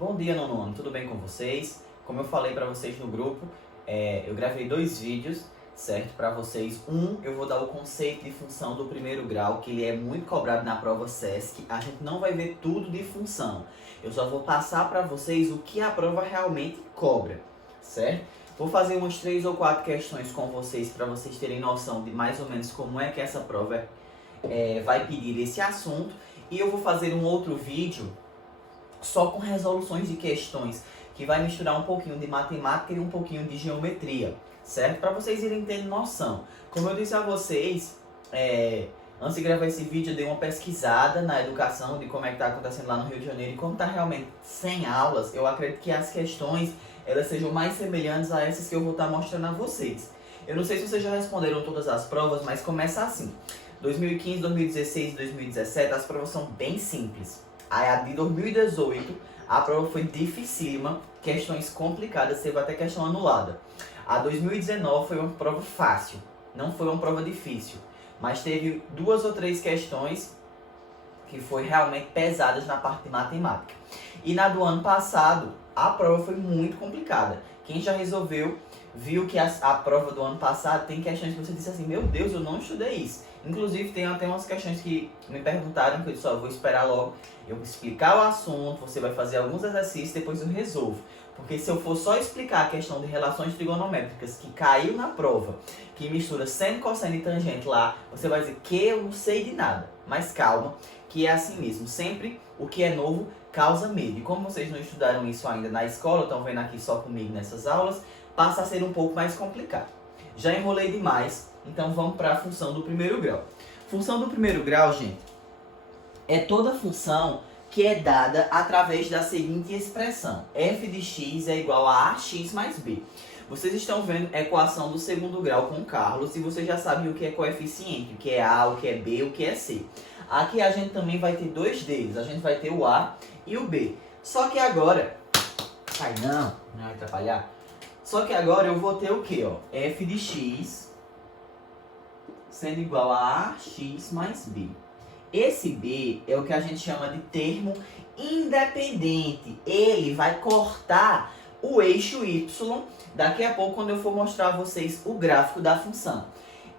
Bom dia, nono ano, tudo bem com vocês? Como eu falei para vocês no grupo, eu gravei 2 vídeos, certo? Para vocês. Eu vou dar o conceito de função do primeiro grau, que ele é muito cobrado na prova SESC. A gente não vai ver tudo de função. Eu só vou passar para vocês o que a prova realmente cobra, certo? Vou fazer umas 3 ou 4 questões com vocês para vocês terem noção de mais ou menos como é que essa prova vai pedir esse assunto. E eu vou fazer um outro vídeo só com resoluções de questões, que vai misturar um pouquinho de matemática e um pouquinho de geometria, certo? Para vocês irem tendo noção. Como eu disse a vocês, antes de gravar esse vídeo, eu dei uma pesquisada na educação de como é que está acontecendo lá no Rio de Janeiro. E como está realmente sem aulas, eu acredito que as questões elas sejam mais semelhantes a essas que eu vou estar mostrando a vocês. Eu não sei se vocês já responderam todas as provas, mas começa assim. 2015, 2016 e 2017, as provas são bem simples. Aí a de 2018, a prova foi dificílima, questões complicadas, teve até questão anulada. A 2019 foi uma prova fácil, não foi uma prova difícil, mas teve 2 ou 3 questões que foi realmente pesadas na parte de matemática. E na do ano passado, a prova foi muito complicada. Quem já resolveu, viu que a prova do ano passado tem questões que você disse assim, meu Deus, eu não estudei isso. Inclusive, tem até umas questões que me perguntaram, que eu disse, eu vou esperar logo eu explicar o assunto, você vai fazer alguns exercícios, depois eu resolvo. Porque se eu for só explicar a questão de relações trigonométricas que caiu na prova, que mistura seno, cosseno e tangente lá, você vai dizer que eu não sei de nada. Mas calma, que é assim mesmo. Sempre o que é novo causa medo. E como vocês não estudaram isso ainda na escola, estão vendo aqui só comigo nessas aulas, passa a ser um pouco mais complicado. Já enrolei demais, então vamos para a função do primeiro grau. Função do primeiro grau, gente, é toda função que é dada através da seguinte expressão. F de x é igual a ax mais b. Vocês estão vendo a equação do segundo grau com o Carlos e vocês já sabem o que é coeficiente, o que é a, o que é b, o que é c. Aqui a gente também vai ter 2 deles. A gente vai ter o a e o b. Só que agora... Ai, não vai atrapalhar. Só que agora eu vou ter o quê? Ó? F de x sendo igual a ax mais b. Esse b é o que a gente chama de termo independente. Ele vai cortar o eixo y daqui a pouco, quando eu for mostrar a vocês o gráfico da função.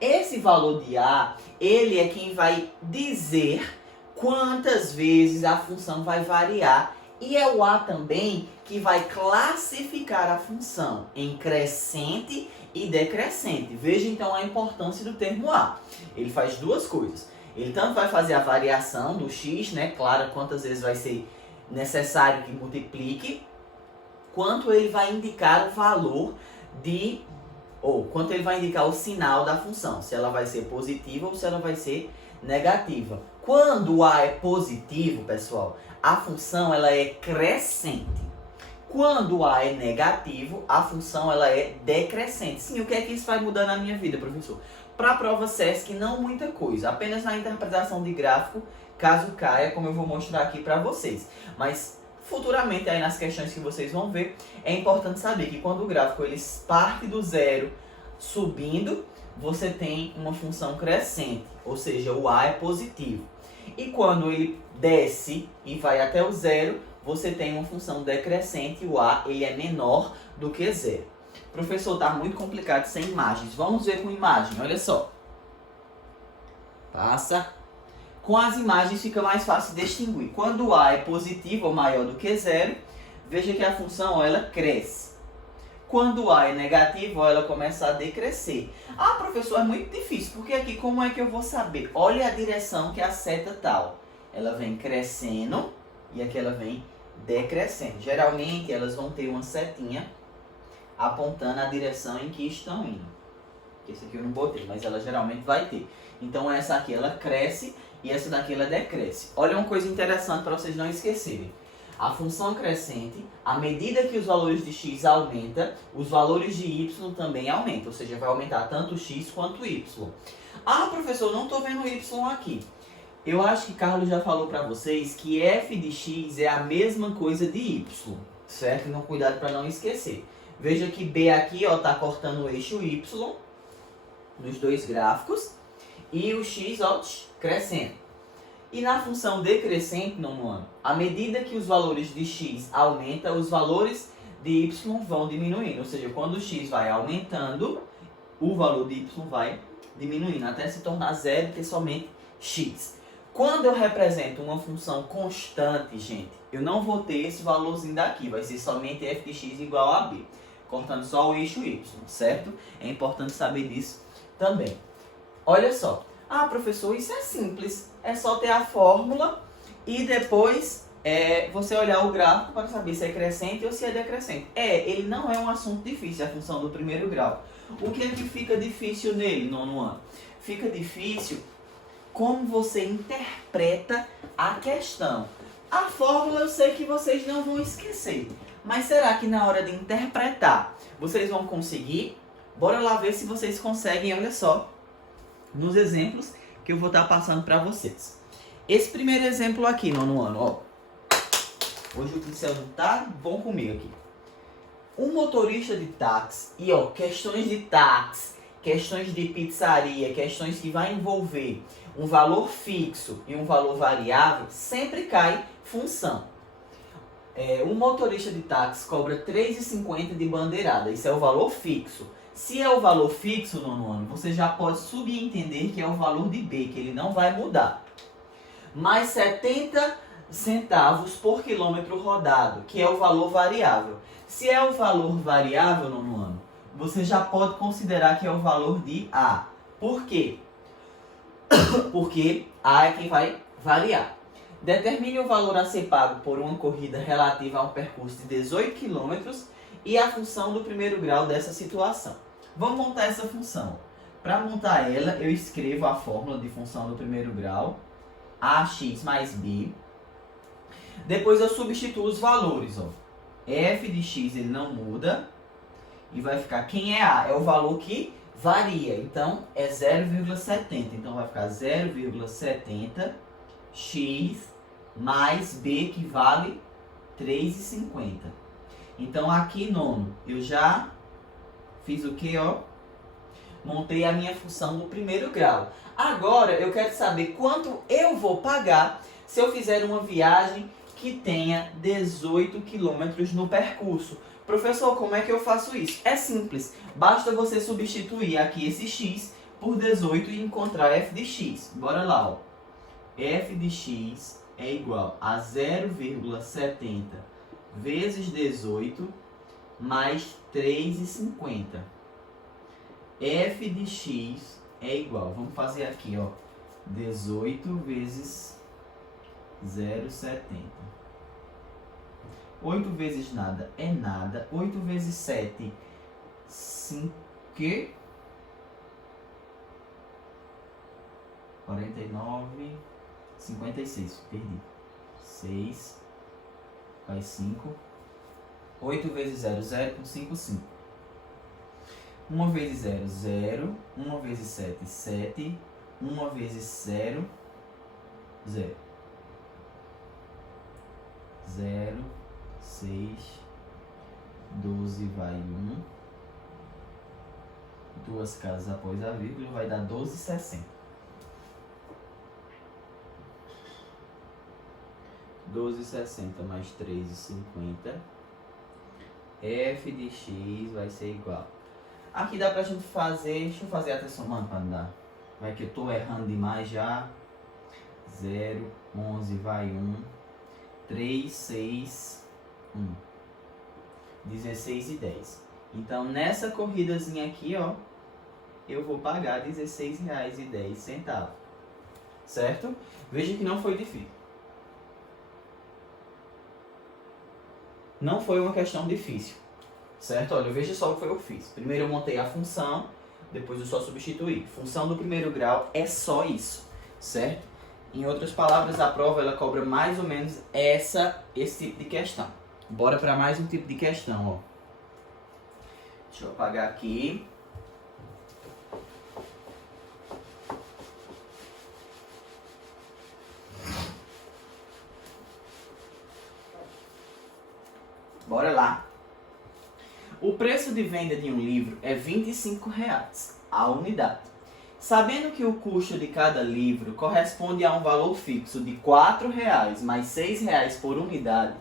Esse valor de a, ele é quem vai dizer quantas vezes a função vai variar. E é o a também que vai classificar a função em crescente e decrescente. Veja então a importância do termo a. Ele faz 2 coisas. Ele tanto vai fazer a variação do x, né? Claro, quantas vezes vai ser necessário que multiplique, quanto ele vai indicar o valor de... ou quanto ele vai indicar o sinal da função. Se ela vai ser positiva ou se ela vai ser negativa. Quando o a é positivo, pessoal, a função ela é crescente. Quando o a é negativo, a função ela é decrescente. Sim, o que é que isso vai mudar na minha vida, professor? Para a prova SESC, não muita coisa. Apenas na interpretação de gráfico, caso caia, como eu vou mostrar aqui para vocês. Mas futuramente, aí nas questões que vocês vão ver, é importante saber que quando o gráfico ele parte do zero subindo, você tem uma função crescente, ou seja, o a é positivo. E quando ele desce e vai até o zero, você tem uma função decrescente, o a ele é menor do que zero. Professor, tá muito complicado sem imagens. Vamos ver com imagem, olha só. Passa. Com as imagens fica mais fácil distinguir. Quando o a é positivo ou maior do que zero, veja que a função ela cresce. Quando o a é negativo, ela começa a decrescer. Ah, professor, é muito difícil, porque aqui como é que eu vou saber? Olha a direção que a seta tal. Ela vem crescendo e aqui ela vem decrescendo. Geralmente elas vão ter uma setinha apontando a direção em que estão indo. Esse aqui eu não botei, mas ela geralmente vai ter. Então essa aqui ela cresce e essa daqui ela decresce. Olha uma coisa interessante para vocês não esquecerem. A função crescente, à medida que os valores de x aumentam, os valores de y também aumentam. Ou seja, vai aumentar tanto x quanto y. Ah, professor, não estou vendo y aqui. Eu acho que Carlos já falou para vocês que f de x é a mesma coisa de y. Certo? Então cuidado para não esquecer. Veja que B aqui está cortando o eixo Y nos 2 gráficos. E o X crescendo. E na função decrescente, nono ano, à medida que os valores de x aumentam, os valores de y vão diminuindo. Ou seja, quando o x vai aumentando, o valor de y vai diminuindo, até se tornar zero e ter somente x. Quando eu represento uma função constante, gente, eu não vou ter esse valorzinho daqui, vai ser somente f de x igual a b, cortando só o eixo y, certo? É importante saber disso também. Olha só. Ah, professor, isso é simples. É só ter a fórmula e depois você olhar o gráfico para saber se é crescente ou se é decrescente. Ele não é um assunto difícil, a função do primeiro grau. O que é que fica difícil nele, nono ano? Fica difícil como você interpreta a questão. A fórmula eu sei que vocês não vão esquecer. Mas será que na hora de interpretar vocês vão conseguir? Bora lá ver se vocês conseguem, olha só, nos exemplos que eu vou estar passando para vocês. Esse primeiro exemplo aqui, nono ano, ó. Hoje o pincel não tá bom comigo aqui. Um motorista de táxi, e ó, questões de táxi, questões de pizzaria, questões que vai envolver um valor fixo e um valor variável, sempre cai função. Um motorista de táxi cobra R$ 3,50 de bandeirada, isso é o valor fixo. Se é o valor fixo, nono ano, você já pode subentender que é o valor de B, que ele não vai mudar. Mais 70 centavos por quilômetro rodado, que é o valor variável. Se é o valor variável, nono ano, você já pode considerar que é o valor de A. Por quê? Porque A é quem vai variar. Determine o valor a ser pago por uma corrida relativa a um percurso de 18 km e a função do primeiro grau dessa situação. Vamos montar essa função. Para montar ela, eu escrevo a fórmula de função do primeiro grau, ax mais b. Depois eu substituo os valores. Ó. F de x ele não muda e vai ficar, quem é A? É o valor que varia, então é 0,70. Então vai ficar 0,70 x mais b, que vale 3,50. Então aqui, nono, eu já fiz o que, ó? Montei a minha função do primeiro grau. Agora eu quero saber quanto eu vou pagar se eu fizer uma viagem que tenha 18 km no percurso. Professor, como é que eu faço isso? É simples, basta você substituir aqui esse x por 18 e encontrar f de x. Bora lá, ó. F de x é igual a 0,70 vezes 18 mais 3,50. F de x é igual, vamos fazer aqui, ó, 18 vezes 0,70. 8 vezes nada é nada. 8 vezes 7, 5, 49, 56, perdi. 6, faz 5. 8 vezes 0, 0 com 5, 5. 1 vezes 0, 0. 1 vezes 7, 7. 1 vezes 0, 0. 0, 6, 12 vai 1. Duas casas após a vírgula vai dar 12,60. 12,60 mais 3,50. F de x vai ser igual. Aqui dá pra gente fazer. Deixa eu fazer até somando pra não dar. Vai que eu tô errando demais já. 0, 11 vai 1. 3, 6, 1. 16 e 10. Então nessa corridazinha aqui, ó, eu vou pagar R$ 16,10. Certo? Veja que não foi difícil. Não foi uma questão difícil, certo? Olha, veja só o que foi que eu fiz. Primeiro eu montei a função, depois eu só substituí. Função do primeiro grau é só isso, certo? Em outras palavras, a prova ela cobra mais ou menos esse tipo de questão. Bora para mais um tipo de questão, ó. Deixa eu apagar aqui. Bora lá. O preço de venda de um livro é R$ 25 a unidade. Sabendo que o custo de cada livro corresponde a um valor fixo de R$ 4,00 mais R$ 6,00 por unidade,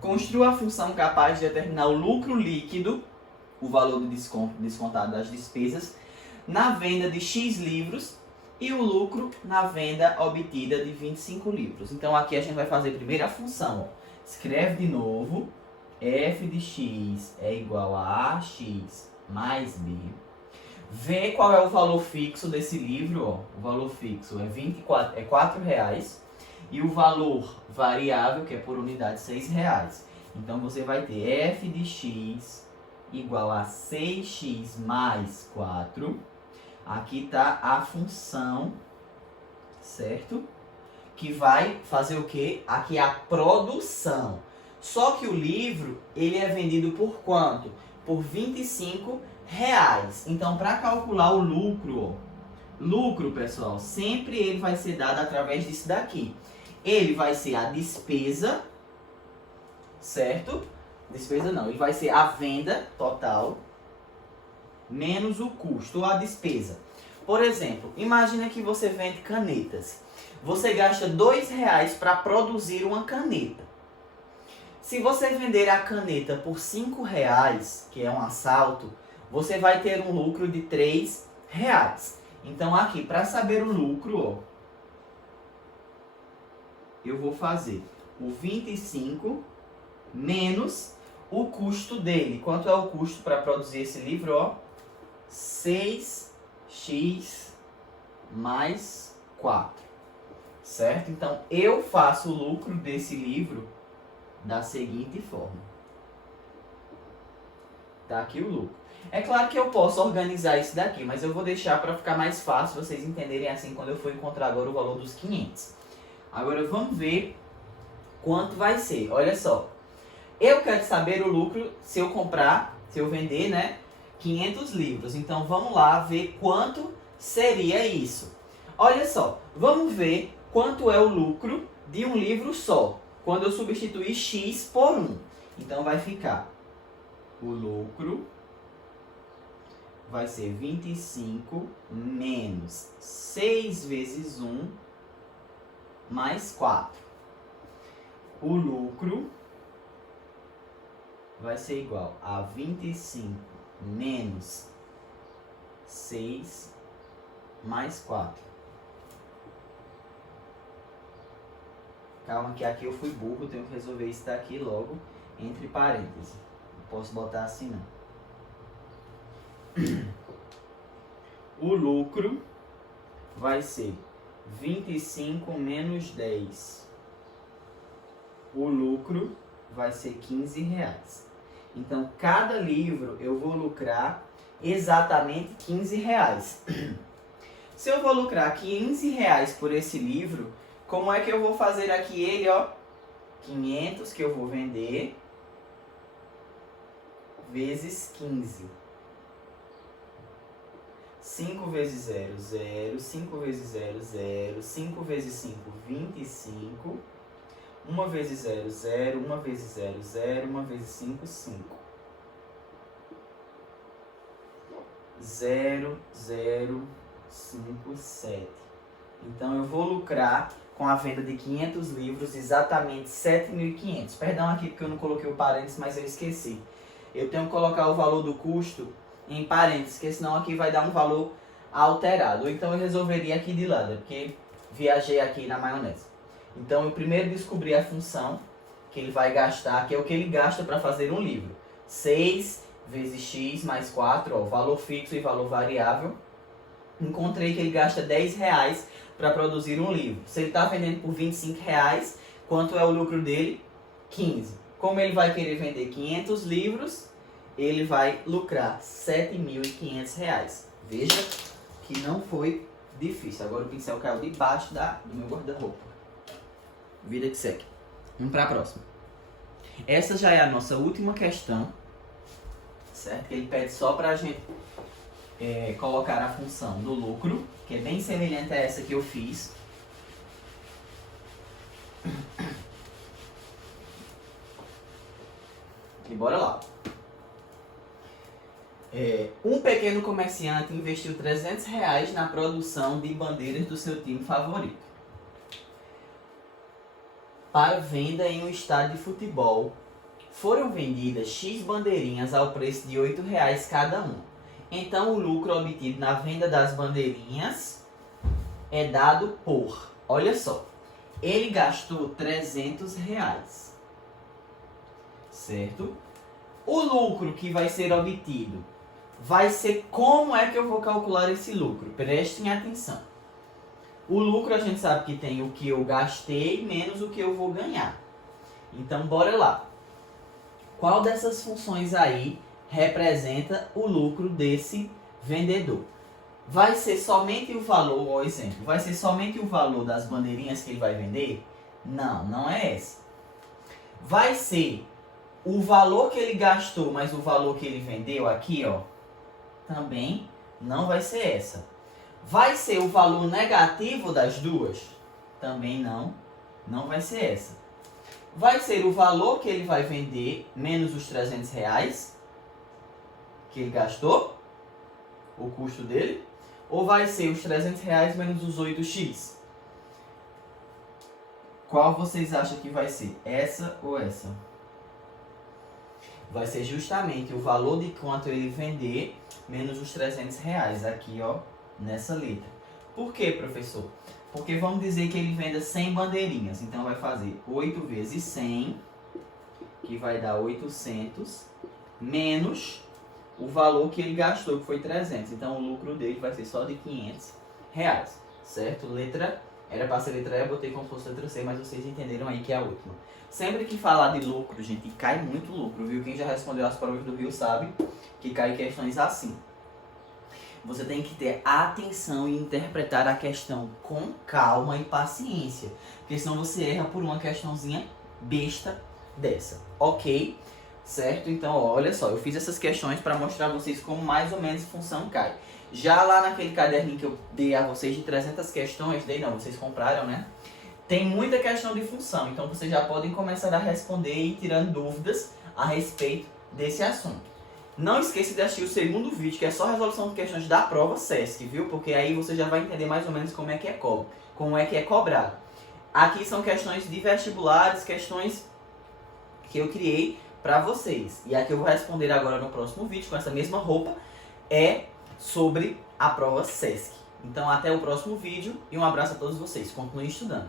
construa a função capaz de determinar o lucro líquido, o valor de desconto descontado das despesas, na venda de X livros e o lucro na venda obtida de 25 livros. Então aqui a gente vai fazer primeiro a função. Ó. Escreve de novo, f de x é igual a ax mais b. Vê qual é o valor fixo desse livro. Ó. O valor fixo é R$ 4,00 e o valor variável, que é por unidade, R$ 6,00. Então você vai ter f de x igual a 6x mais 4. Aqui está a função, certo? Que vai fazer o quê? Aqui é a produção. Só que o livro, ele é vendido por quanto? Por R$ 25,00. Então, para calcular o lucro, lucro, pessoal, sempre ele vai ser dado através disso daqui. Ele vai ser a despesa, certo? Despesa não, ele vai ser a venda total menos o custo ou a despesa. Por exemplo, imagina que você vende canetas. Você gasta R$ 2,00 para produzir uma caneta. Se você vender a caneta por R$ 5,00, que é um assalto, você vai ter um lucro de R$ 3,00. Então aqui, para saber o lucro, ó, eu vou fazer o 25 menos o custo dele. Quanto é o custo para produzir esse livro? Ó? 6x mais 4. Certo? Então, eu faço o lucro desse livro da seguinte forma. Tá aqui o lucro. É claro que eu posso organizar isso daqui, mas eu vou deixar para ficar mais fácil vocês entenderem assim quando eu for encontrar agora o valor dos 500. Agora vamos ver quanto vai ser. Olha só. Eu quero saber o lucro se eu comprar, se eu vender, né, 500 livros. Então vamos lá ver quanto seria isso. Olha só, vamos ver quanto é o lucro de um livro só, quando eu substituir x por 1. Então vai ficar, o lucro vai ser 25 menos 6 vezes 1 mais 4. O lucro vai ser igual a 25 menos 6 mais 4. Calma que aqui eu fui burro, tenho que resolver isso daqui logo, entre parênteses. Não posso botar assim não. O lucro vai ser 25 menos 10. O lucro vai ser R$15. Então, cada livro eu vou lucrar exatamente R$15. Se eu vou lucrar R$15 por esse livro, como é que eu vou fazer aqui ele, ó? 500 que eu vou vender vezes 15. 5 vezes 0, 0. 5 vezes 0, 0. 5 vezes 5, 25. 1 vezes 0, 0. 1 vezes 0, 0. 1 vezes 5, 5. 0, 0, 5, 7. Então, eu vou lucrar com a venda de 500 livros exatamente 7.500. Perdão aqui porque eu não coloquei o parênteses, mas eu esqueci. Eu tenho que colocar o valor do custo em parênteses, porque senão aqui vai dar um valor alterado. Ou então eu resolveria aqui de lado, porque viajei aqui na maionese. Então eu primeiro descobri a função que ele vai gastar, que é o que ele gasta para fazer um livro. 6 vezes x mais 4, ó, valor fixo e valor variável. Encontrei que ele gasta R$10 para produzir um livro. Se ele está vendendo por R$25, quanto é o lucro dele? 15. Como ele vai querer vender 500 livros, ele vai lucrar R$7.500. Veja que não foi difícil. Agora o pincel caiu debaixo do meu guarda-roupa. Vida que segue. Vamos para a próxima. Essa já é a nossa última questão, certo? Ele pede só para a gente colocar a função do lucro, que é bem semelhante a essa que eu fiz. E bora lá. Um pequeno comerciante investiu R$300 na produção de bandeiras do seu time favorito para venda em um estádio de futebol. Foram vendidas X bandeirinhas ao preço de R$8 cada uma. Então o lucro obtido na venda das bandeirinhas é dado por, olha só, ele gastou R$300, certo? O lucro que vai ser obtido vai ser como é que eu vou calcular esse lucro. Prestem atenção. O lucro a gente sabe que tem o que eu gastei menos o que eu vou ganhar. Então bora lá. Qual dessas funções aí representa o lucro desse vendedor? Vai ser somente o valor, ó, exemplo, vai ser somente o valor das bandeirinhas que ele vai vender? Não, não é essa. Vai ser o valor que ele gastou, mas o valor que ele vendeu aqui, ó, também não vai ser essa. Vai ser o valor negativo das duas? Também não vai ser essa. Vai ser o valor que ele vai vender menos os R$300 que ele gastou, o custo dele, ou vai ser os R$300 menos os 8x? Qual vocês acham que vai ser? Essa ou essa? Vai ser justamente o valor de quanto ele vender menos os R$300 aqui, ó, nessa letra. Por quê, professor? Porque vamos dizer que ele venda 100 bandeirinhas. Então vai fazer 8 vezes 100, que vai dar 800, menos o valor que ele gastou, que foi 300. Então o lucro dele vai ser só de R$500, certo? Letra, era para ser letra E, eu botei como se fosse letra C, mas vocês entenderam aí que é a última. Sempre que falar de lucro, gente, cai muito lucro, viu? Quem já respondeu as provas do Rio sabe que cai questões assim. Você tem que ter atenção e interpretar a questão com calma e paciência, porque senão você erra por uma questãozinha besta dessa, ok? Certo? Então, ó, olha só, eu fiz essas questões para mostrar a vocês como mais ou menos função cai. Já lá naquele caderninho que eu dei a vocês de 300 questões, vocês compraram, né? Tem muita questão de função, então vocês já podem começar a responder e tirando dúvidas a respeito desse assunto. Não esqueça de assistir o segundo vídeo, que é só resolução de questões da prova SESC, viu? Porque aí você já vai entender mais ou menos como é que é cobrado. Aqui são questões de vestibulares, questões que eu criei para vocês. E a que eu vou responder agora no próximo vídeo, com essa mesma roupa, é sobre a prova SESC. Então até o próximo vídeo e um abraço a todos vocês. Continuem estudando.